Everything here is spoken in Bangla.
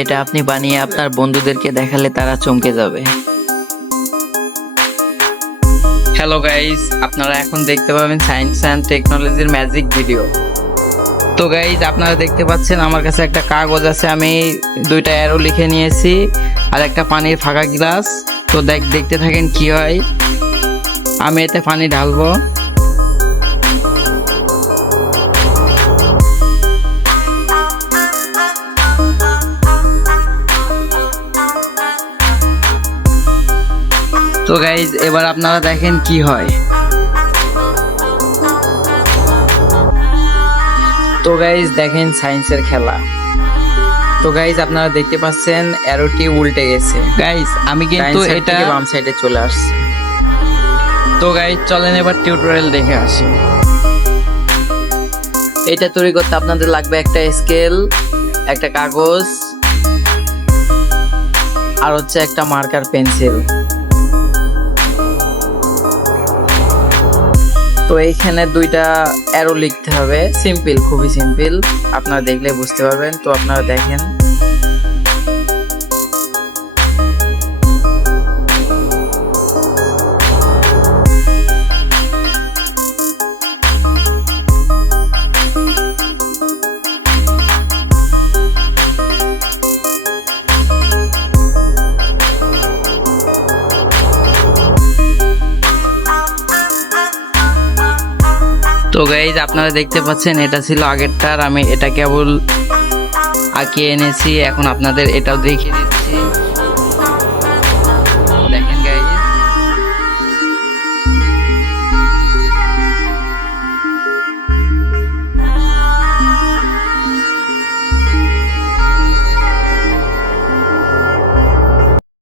এটা আপনি বানিয়ে আপনার বন্ধুদেরকে দেখালে তারা চমকে যাবে। হ্যালো গাইস, আপনারা এখন দেখতে পাবেন সায়েন্স অ্যান্ড টেকনোলজির ম্যাজিক ভিডিও। তো গাইস, আপনারা দেখতে পাচ্ছেন আমার কাছে একটা কাগজ আছে, আমি দুইটা অ্যারো লিখে নিয়েছি আর একটা পানির ফাঁকা গ্লাস। তো দেখতে থাকেন কি হয়। আমি এতে পানি ঢালবো। তো গাইজ, এবার আপনারা দেখেন কি হয়। তো গাইজ দেখেন সায়েন্সের খেলা। তো গাইজ আপনারা দেখতে পাচ্ছেন অ্যারোটি উল্টে গেছে। গাইজ আমি কিন্তু এটা বাম সাইডে চলে আসছে। তো গাইজ চলেন এবার টিউটোরিয়াল দেখে আসি। এটা তৈরি করতে আপনাদের লাগবে একটা স্কেল, একটা কাগজ আর হচ্ছে একটা মার্কার পেন্সিল। তো এইখানে দুইটা অ্যারো লিখতে হবে, সিম্পল, খুবই সিম্পল, আপনারা দেখলে বুঝতে পারবেন। তো আপনারা দেখেন। তো গাইজ আপনারা দেখতে পাচ্ছেন এটা ছিল আগেরটার, আমি এটা কেবল আঁকিয়ে এনেছি, এখন আপনাদের এটাও দেখিয়ে দিচ্ছি।